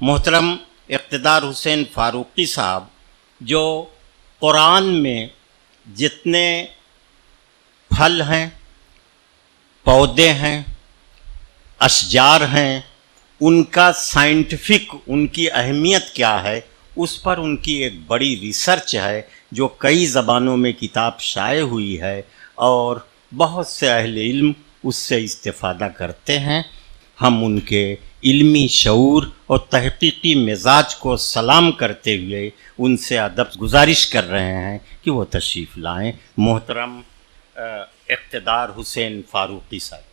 محترم اقتدار حسین فاروقی صاحب جو قرآن میں جتنے پھل ہیں، پودے ہیں، اشجار ہیں، ان کا سائنٹیفک ان کی اہمیت کیا ہے، اس پر ان کی ایک بڑی ریسرچ ہے جو کئی زبانوں میں کتاب شائع ہوئی ہے اور بہت سے اہل علم اس سے استفادہ کرتے ہیں۔ ہم ان کے علمی شعور اور تحقیقی مزاج کو سلام کرتے ہوئے ان سے ادب گزارش کر رہے ہیں کہ وہ تشریف لائیں۔ محترم اقتدار حسین فاروقی صاحب۔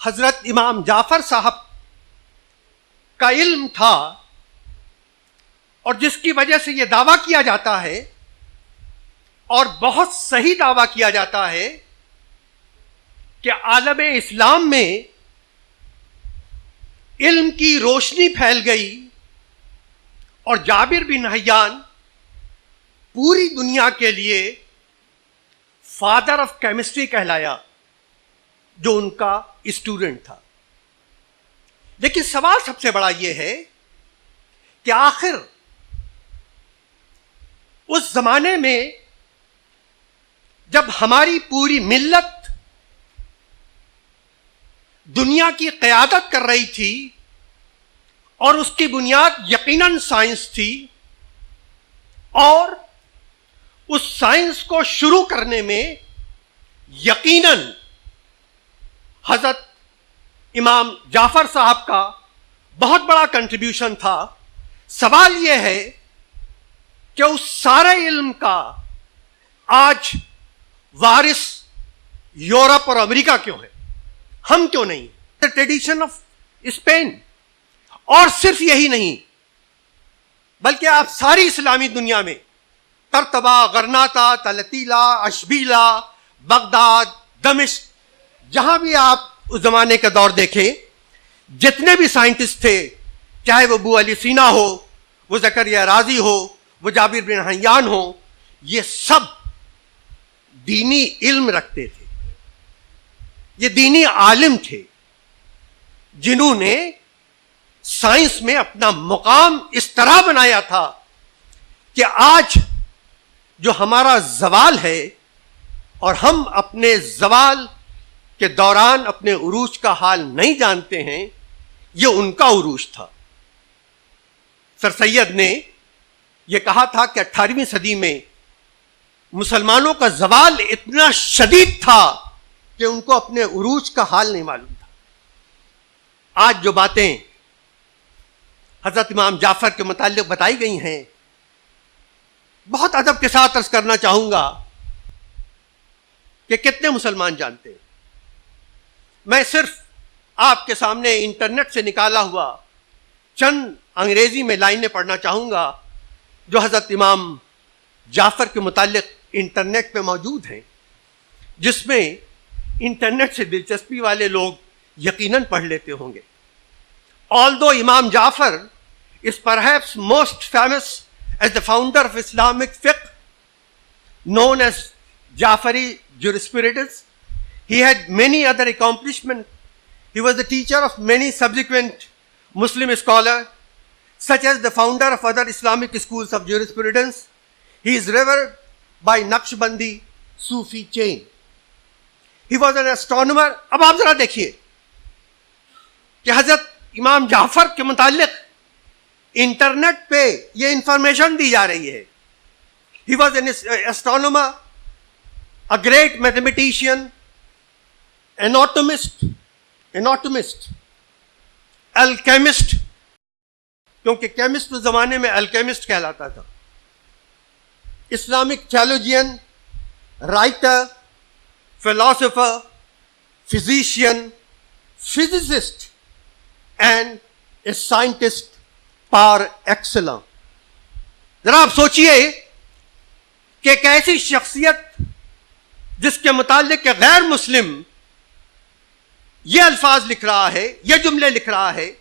حضرت امام جعفر صاحب کا علم تھا اور جس کی وجہ سے یہ دعویٰ کیا جاتا ہے اور بہت صحیح دعویٰ کیا جاتا ہے کہ عالم اسلام میں علم کی روشنی پھیل گئی اور جابر بن حیان پوری دنیا کے لیے فادر آف کیمسٹری کہلایا، جو ان کا اسٹوڈنٹ تھا۔ لیکن سوال سب سے بڑا یہ ہے کہ آخر اس زمانے میں جب ہماری پوری ملت دنیا کی قیادت کر رہی تھی اور اس کی بنیاد یقیناً سائنس تھی، اور اس سائنس کو شروع کرنے میں یقیناً حضرت امام جعفر صاحب کا بہت بڑا کنٹریبیوشن تھا، سوال یہ ہے کہ اس سارے علم کا آج وارث یورپ اور امریکہ کیوں ہے؟ ہم کیوں نہیں؟ The tradition of Spain. اور صرف یہی نہیں بلکہ آپ ساری اسلامی دنیا میں ترتبہ، غرناطہ، تلتیلا، اشبیلا، بغداد، دمشق، جہاں بھی آپ اس زمانے کا دور دیکھیں، جتنے بھی سائنٹسٹ تھے، چاہے وہ ابو علی سینا ہو، وہ زکریا رازی ہو، وہ جابر بن حیان ہو، یہ سب دینی علم رکھتے تھے۔ یہ دینی عالم تھے جنہوں نے سائنس میں اپنا مقام اس طرح بنایا تھا کہ آج جو ہمارا زوال ہے اور ہم اپنے زوال کے دوران اپنے عروج کا حال نہیں جانتے ہیں، یہ ان کا عروج تھا۔ سر سید نے یہ کہا تھا کہ 18ویں صدی میں مسلمانوں کا زوال اتنا شدید تھا کہ ان کو اپنے عروج کا حال نہیں معلوم تھا۔ آج جو باتیں حضرت امام جعفر کے متعلق بتائی گئی ہیں، بہت ادب کے ساتھ عرض کرنا چاہوں گا کہ کتنے مسلمان جانتے ہیں۔ میں صرف آپ کے سامنے انٹرنیٹ سے نکالا ہوا چند انگریزی میں لائنیں پڑھنا چاہوں گا جو حضرت امام جعفر کے متعلق انٹرنیٹ پہ موجود ہیں، جس میں انٹرنیٹ سے دلچسپی والے لوگ یقیناً پڑھ لیتے ہوں گے۔ Although Imam Ja'far is perhaps most famous as the founder of Islamic fiqh, known as Ja'fari jurisprudence, he had many other accomplishments. He was the teacher of many subsequent Muslim scholars, such as the founder of other Islamic schools of jurisprudence. He is revered by Naqshbandi Sufi chain. He was an astronomer. اب آپ ذرا دیکھیے کہ حضرت امام جعفر کے متعلق internet پہ یہ انفارمیشن دی جا رہی ہے۔ He was an astronomer, a great mathematician, anatomist, alchemist، کیونکہ کیمسٹ اس زمانے میں الکیمسٹ کہلاتا تھا، Islamic theologian, writer, philosopher, physician, physicist and a scientist par excellence. ذرا آپ سوچئے کہ ایک ایسی شخصیت جس کے متعلق غیر مسلم یہ الفاظ لکھ رہا ہے، یہ جملے لکھ رہا ہے،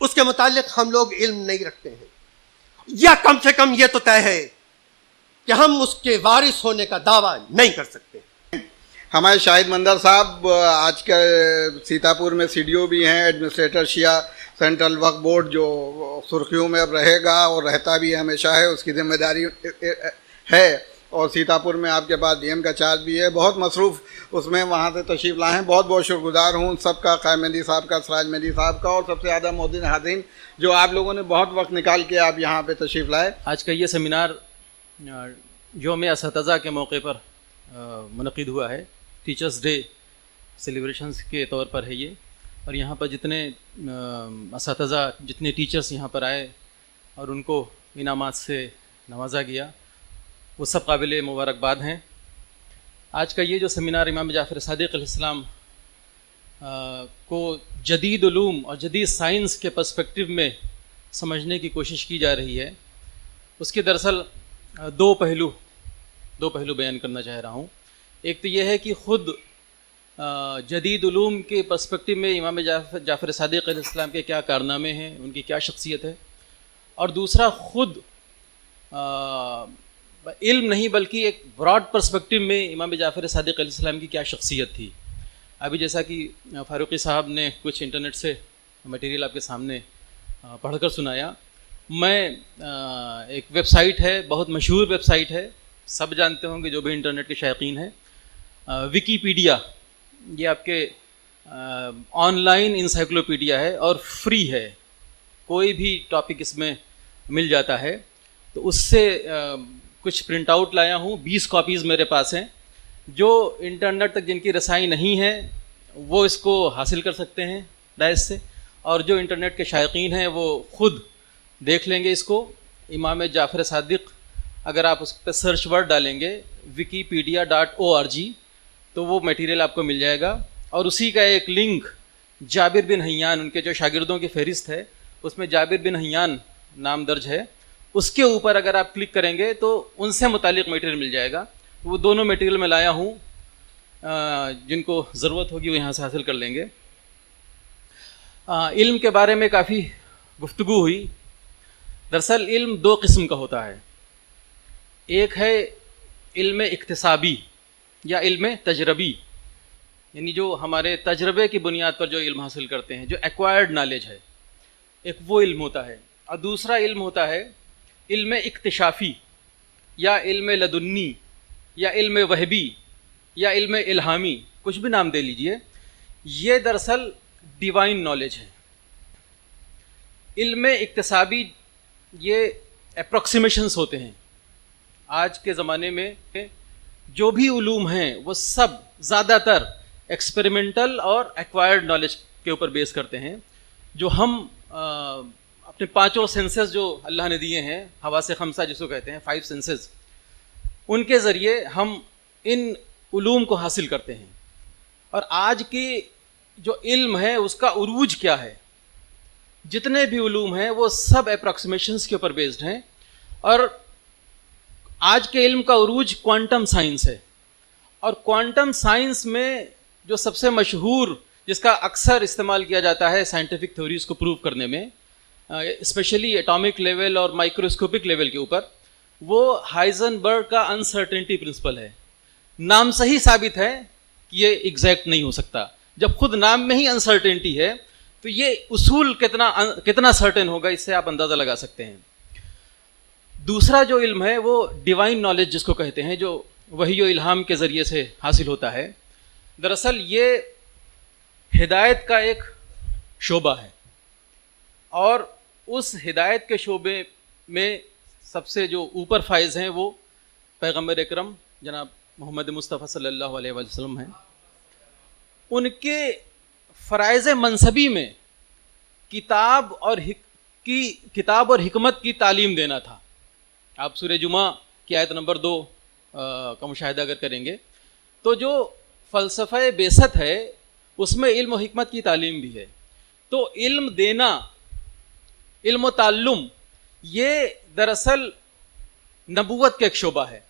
اس کے متعلق ہم لوگ علم نہیں رکھتے ہیں، یا کم سے کم یہ تو طے ہے کہ ہم اس کے وارث ہونے کا دعویٰ نہیں کر سکتے۔ ہمارے شاہد مندر صاحب آج کے سیتاپور میں سی ڈی او بھی ہیں، ایڈمنسٹریٹر شیعہ سینٹرل وقف بورڈ جو سرخیوں میں اب رہے گا اور رہتا بھی ہمیشہ ہے، اس کی ذمہ داری ہے، اور سیتاپور میں آپ کے پاس ڈی ایم کا چارج بھی ہے، بہت مصروف اس میں وہاں سے تشریف لائے ہیں، بہت بہت شکر گزار ہوں سب کا، قائم مہدی صاحب کا، سراج مہدی صاحب کا، اور سب سے زیادہ محدثین حاضرین جو آپ لوگوں نے بہت وقت نکال کے آپ یہاں پہ تشریف لائے۔ آج کا یہ سیمینار یوم اساتذہ کے موقع پر منعقد ہوا ہے، ٹیچرز ڈے سیلیبریشنز کے طور پر ہے یہ، اور یہاں پر جتنے اساتذہ، جتنے ٹیچرز یہاں پر آئے اور ان کو انعامات سے نوازا گیا، وہ سب قابل مبارکباد ہیں۔ آج کا یہ جو سیمینار امام جعفر صادق علیہ السلام کو جدید علوم اور جدید سائنس کے پرسپیکٹو میں سمجھنے کی کوشش کی جا رہی ہے، اس کے دراصل دو پہلو بیان کرنا چاہ رہا ہوں۔ ایک تو یہ ہے کہ خود جدید علوم کے پرسپیکٹو میں امام جعفر صادق علیہ السلام کے کیا کارنامے ہیں، ان کی کیا شخصیت ہے، اور دوسرا خود علم نہیں بلکہ ایک براڈ پرسپیکٹو میں امام جعفر صادق علیہ السلام کی کیا شخصیت تھی۔ ابھی جیسا کہ فاروقی صاحب نے کچھ انٹرنیٹ سے مٹیریل آپ کے سامنے پڑھ کر سنایا، میں ایک ویب سائٹ ہے، بہت مشہور ویب سائٹ ہے، سب جانتے ہوں گے جو بھی انٹرنیٹ کے شائقین ہیں، ویکیپیڈیا، یہ آپ کے آن لائن انسائکلوپیڈیا ہے اور فری ہے، کوئی بھی ٹاپک اس میں مل جاتا ہے۔ تو اس سے کچھ پرنٹ آؤٹ لایا ہوں، 20 کاپیز میرے پاس ہیں، جو انٹرنیٹ تک جن کی رسائی نہیں ہے وہ اس کو حاصل کر سکتے ہیں ڈائس سے، اور جو انٹرنیٹ کے شائقین ہیں وہ خود دیکھ لیں گے اس کو۔ امام جعفر صادق، اگر آپ اس پہ سرچ ورڈ ڈالیں گے wikipedia.org تو وہ میٹیریل آپ کو مل جائے گا، اور اسی کا ایک لنک جابر بن حیان، ان کے جو شاگردوں کی فہرست ہے اس میں جابر بن حیان نام درج ہے، اس کے اوپر اگر آپ کلک کریں گے تو ان سے متعلق میٹیریل مل جائے گا۔ وہ دونوں میٹیریل میں لایا ہوں، جن کو ضرورت ہوگی وہ یہاں سے حاصل کر لیں گے۔ علم کے بارے میں کافی گفتگو ہوئی۔ دراصل علم دو قسم کا ہوتا ہے، ایک ہے علم اکتسابی یا علم تجربی، یعنی جو ہمارے تجربے کی بنیاد پر جو علم حاصل کرتے ہیں، جو ایکوائرڈ نالج ہے، ایک وہ علم ہوتا ہے، اور دوسرا علم ہوتا ہے علم اکتشافی یا علم لدنی یا علم وہبی یا علم الہامی، کچھ بھی نام دے لیجئے۔ یہ دراصل ڈیوائن نالج ہے۔ علم اکتسابی یہ اپروکسیمیشنز ہوتے ہیں۔ آج کے زمانے میں جو بھی علوم ہیں وہ سب زیادہ تر ایکسپیریمنٹل اور ایکوائرڈ نالج کے اوپر بیس کرتے ہیں، جو ہم اپنے پانچوں سینسز جو اللہ نے دیے ہیں، حواس خمسہ جس کو کہتے ہیں، 5 سینسز، ان کے ذریعے ہم ان علوم کو حاصل کرتے ہیں۔ اور آج کی جو علم ہے اس کا عروج کیا ہے؟ جتنے بھی علوم ہیں وہ سب اپروکسیمیشنز کے اوپر بیسڈ ہیں، اور آج کے علم کا عروج کوانٹم سائنس ہے۔ اور کوانٹم سائنس میں جو سب سے مشہور، جس کا اکثر استعمال کیا جاتا ہے سائنٹیفک تھیوریز کو پروو کرنے میں، اسپیشلی ایٹامک لیول اور مائکروسکوپک لیول کے اوپر، وہ ہائزنبرگ کا انسرٹینٹی پرنسپل ہے۔ نام سے ہی ثابت ہے کہ یہ ایگزیکٹ نہیں ہو سکتا۔ جب خود نام میں ہی انسرٹینٹی ہے تو یہ اصول کتنا سرٹن ہوگا، اس سے آپ اندازہ لگا سکتے ہیں۔ دوسرا جو علم ہے وہ ڈیوائن نالج جس کو کہتے ہیں، جو وحی و الہام کے ذریعے سے حاصل ہوتا ہے۔ دراصل یہ ہدایت کا ایک شعبہ ہے، اور اس ہدایت کے شعبے میں سب سے جو اوپر فائز ہیں وہ پیغمبر اکرم جناب محمد مصطفیٰ صلی اللہ علیہ وسلم ہیں۔ ان کے فرائض منصبی میں کتاب اور حکمت کی تعلیم دینا تھا۔ آپ سورہ جمعہ کی آیت نمبر 2 کا مشاہدہ اگر کریں گے تو جو فلسفہ بعثت ہے اس میں علم و حکمت کی تعلیم بھی ہے۔ تو علم دینا، علم و تعلم، یہ دراصل نبوت کا ایک شعبہ ہے،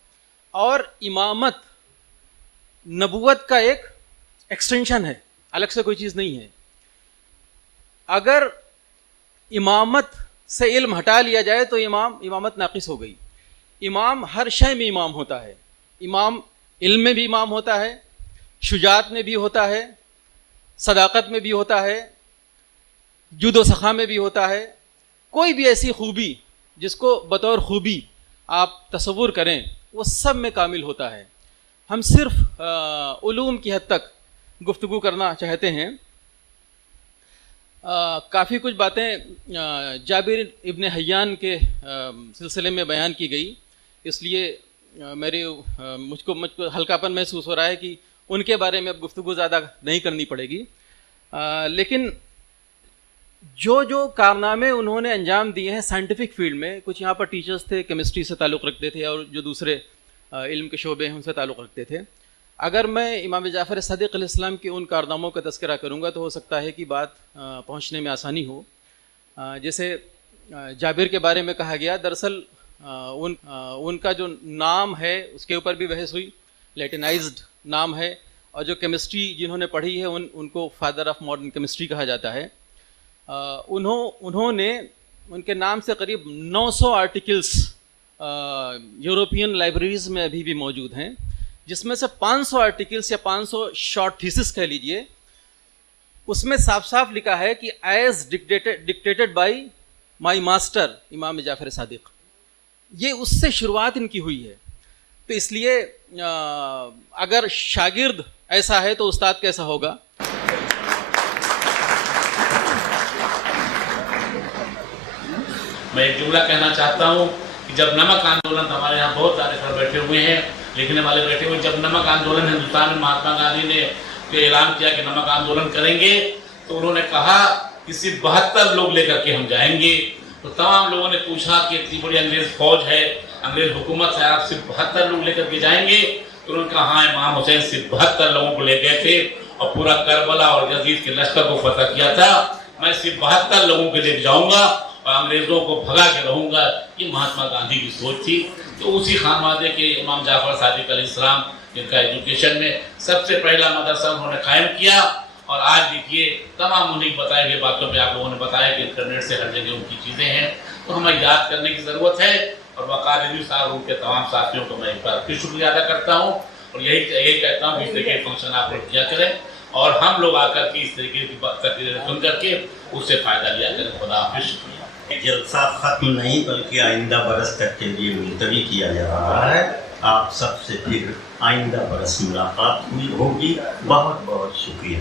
اور امامت نبوت کا ایک ایکسٹینشن ہے، الگ سے کوئی چیز نہیں ہے۔ اگر امامت سے علم ہٹا لیا جائے تو امامت ناقص ہو گئی۔ امام ہر شے میں امام ہوتا ہے۔ امام علم میں بھی امام ہوتا ہے، شجاعت میں بھی ہوتا ہے، صداقت میں بھی ہوتا ہے، جود و سخا میں بھی ہوتا ہے. کوئی بھی ایسی خوبی جس کو بطور خوبی آپ تصور کریں وہ سب میں کامل ہوتا ہے. ہم صرف علوم کی حد تک گفتگو کرنا چاہتے ہیں. کافی کچھ باتیں جابر ابن حیان کے سلسلے میں بیان کی گئی، اس لیے مجھ کو ہلکاپن محسوس ہو رہا ہے کہ ان کے بارے میں اب گفتگو زیادہ نہیں کرنی پڑے گی. لیکن جو کارنامے انہوں نے انجام دیے ہیں سائنٹیفک فیلڈ میں، کچھ یہاں پر ٹیچرز تھے کیمسٹری سے تعلق رکھتے تھے اور جو دوسرے علم کے شعبے ہیں ان سے تعلق رکھتے تھے. اگر میں امام جعفر صادق علیہ السلام کے ان کارناموں کا تذکرہ کروں گا تو ہو سکتا ہے کہ بات پہنچنے میں آسانی ہو. جیسے جابر کے بارے میں کہا گیا، دراصل ان کا جو نام ہے اس کے اوپر بھی بحث ہوئی، لیٹنائزڈ نام ہے، اور جو کیمسٹری جنہوں نے پڑھی ہے ان کو فادر آف ماڈرن کیمسٹری کہا جاتا ہے. انہوں نے ان کے نام سے قریب 900 آرٹیکلس یورپین لائبریریز میں ابھی بھی موجود ہیں، جس میں سے 500 آرٹیکلس یا 500 شارٹ تھیسس کہہ لیجئے، اس میں صاف صاف لکھا ہے کہ as dictated by my master امام جعفر صادق. یہ اس سے شروعات ان کی ہوئی ہے. تو اس لیے اگر شاگرد ایسا ہے تو استاد کیسا ہوگا. میں ایک جملہ کہنا چاہتا ہوں کہ جب نمک آندولن، ہمارے یہاں بہت سارے سر بیٹھے ہوئے ہیں لکھنے والے بیٹھے ہوئے، جب نمک آندولن ہندوستان میں مہاتما گاندھی نے اعلان کیا کہ نمک آندولن کریں گے تو انہوں نے کہا کہ صرف 72 لوگ لے کر کے ہم جائیں گے. تو تمام لوگوں نے پوچھا کہ اتنی بڑی انگریز فوج ہے، انگریز حکومت ہے، آپ صرف 72 لوگ لے کر کے جائیں گے؟ تو انہوں نے کہا ہاں، امام حسین صرف 72 لوگوں کو لے گئے تھے اور پورا کربلا اور یزید کے لشکر کو فتح کیا تھا. میں صرف 72 لوگوں کے لے جاؤں گا اور انگریزوں کو بھگا کے رہوں گا. یہ مہاتما گاندھی کی سوچ تھی. تو اسی خانوادے کے امام جعفر صادق علیہ السلام، جن کا ایجوکیشن میں سب سے پہلا مدرسہ انہوں نے قائم کیا. اور آج دیکھیے تمام انہیں بتائے ہوئے باتوں پہ آپ لوگوں نے بتایا کہ انٹرنیٹ سے ہر جگہ ان کی چیزیں ہیں. تو ہمیں یاد کرنے کی ضرورت ہے. اور وقار رضوی صاحب ان کے تمام ساتھیوں کو میں ایک بار پھر شکریہ ادا کرتا ہوں اور یہی کہتا ہوں کہ اس طرح کے فنکشن آپ لوگ کیا کریں اور ہم لوگ آ کر کے اس طریقے کی تقریریں سن کر کے اس سے فائدہ لیا کریں. خدا حافظ. شکریہ. جلسہ ختم نہیں بلکہ آئندہ برس تک کے لیے ملتوی کیا جا رہا ہے. آپ سب سے پھر آئندہ برس ملاقات ہوگی. بہت بہت شکریہ.